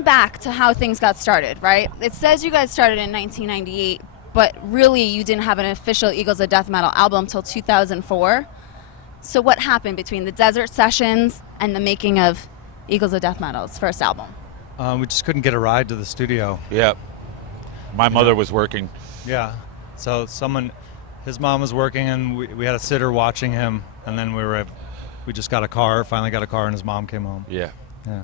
going back to how things got started, right? It says you guys started in 1998, but really you didn't have an official Eagles of Death Metal album until 2004. So what happened between the Desert Sessions and the making of Eagles of Death Metal's first album? We just couldn't get a ride to the studio. Yeah. My mother was working. Yeah. So his mom was working, and we had a sitter watching him, and then we just got a car, finally got a car, and his mom came home. Yeah. Yeah.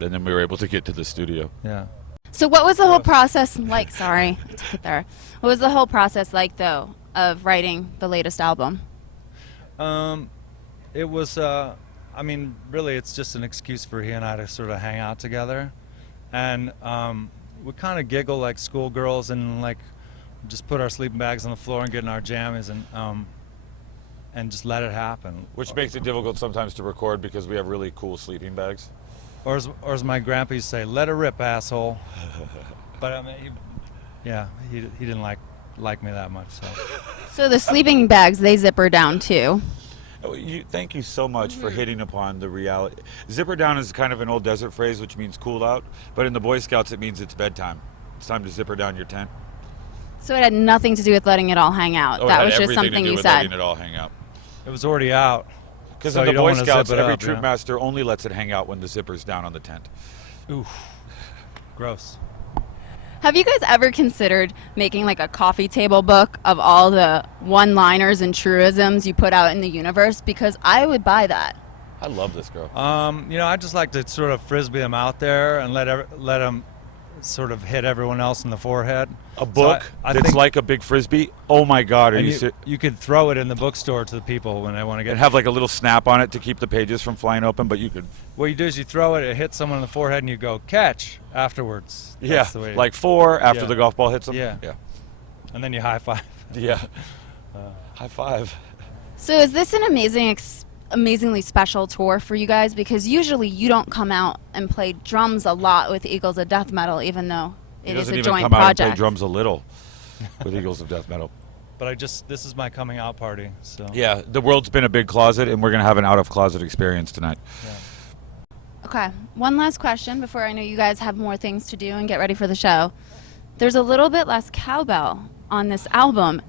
And then we were able to get to the studio. Yeah. So what was the whole process like? Sorry, I took it there. What was the whole process like, though, of writing the latest album? It was, really it's just an excuse for he and I to sort of hang out together. And we kind of giggle like schoolgirls and like just put our sleeping bags on the floor and get in our jammies and just let it happen. Which makes it difficult sometimes to record because we have really cool sleeping bags. Or as my grandpa used to say, let her rip, asshole. But I mean, he didn't like me that much. So the sleeping bags, they zipper down too. Thank you so much for hitting upon the reality. Zipper down is kind of an old desert phrase, which means cool out. But in the Boy Scouts, it means it's bedtime. It's time to zipper down your tent. So it had nothing to do with letting it all hang out. That was just something you said. Letting it all hang out. It was already out. Because so in the Boy Scouts, every up, troop master only lets it hang out when the zipper's down on the tent. Oof. Gross. Have you guys ever considered making like a coffee table book of all the one-liners and truisms you put out in the universe? Because I would buy that. I love this girl. I just like to sort of frisbee them out there and let them sort of hit everyone else in the forehead. A book that's like a big frisbee? Oh my God, you could throw it in the bookstore to the people when they want to get it. And have like a little snap on it to keep the pages from flying open, but you could... What you do is you throw it, it hits someone in the forehead, and you go, catch, afterwards. That's the way like 4 after the golf ball hits them? Yeah. And then you high five. Yeah. High five. So is this an amazingly special tour for you guys? Because usually you don't come out and play drums a lot with Eagles of Death Metal, even though it is a joint project. He doesn't even come out and play drums a little with Eagles of Death Metal. But this is my coming out party. So yeah, the world's been a big closet, and we're going to have an out-of-closet experience tonight. Yeah. Okay, one last question before I know you guys have more things to do and get ready for the show. There's a little bit less cowbell on this album.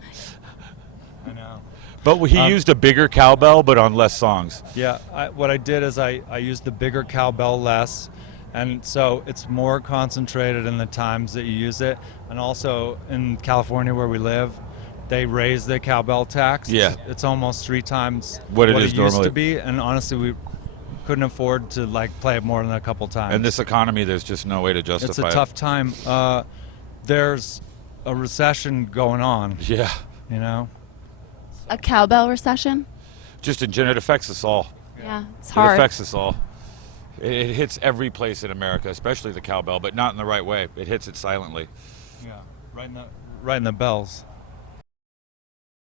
I know. But he used a bigger cowbell, but on less songs. Yeah, what I did is I used the bigger cowbell less, and so it's more concentrated in the times that you use it. And also in California where we live, they raise the cowbell tax. Yeah. It's almost 3 times what it used normally to be, and honestly we couldn't afford to play it more than a couple times. In this economy, there's just no way to justify it. It's a tough time. There's a recession going on. Yeah. A cowbell recession? Just in general, it affects us all. Yeah, it's hard. It affects us all. It hits every place in America, especially the cowbell, but not in the right way. It hits it silently. Yeah, right in the bells.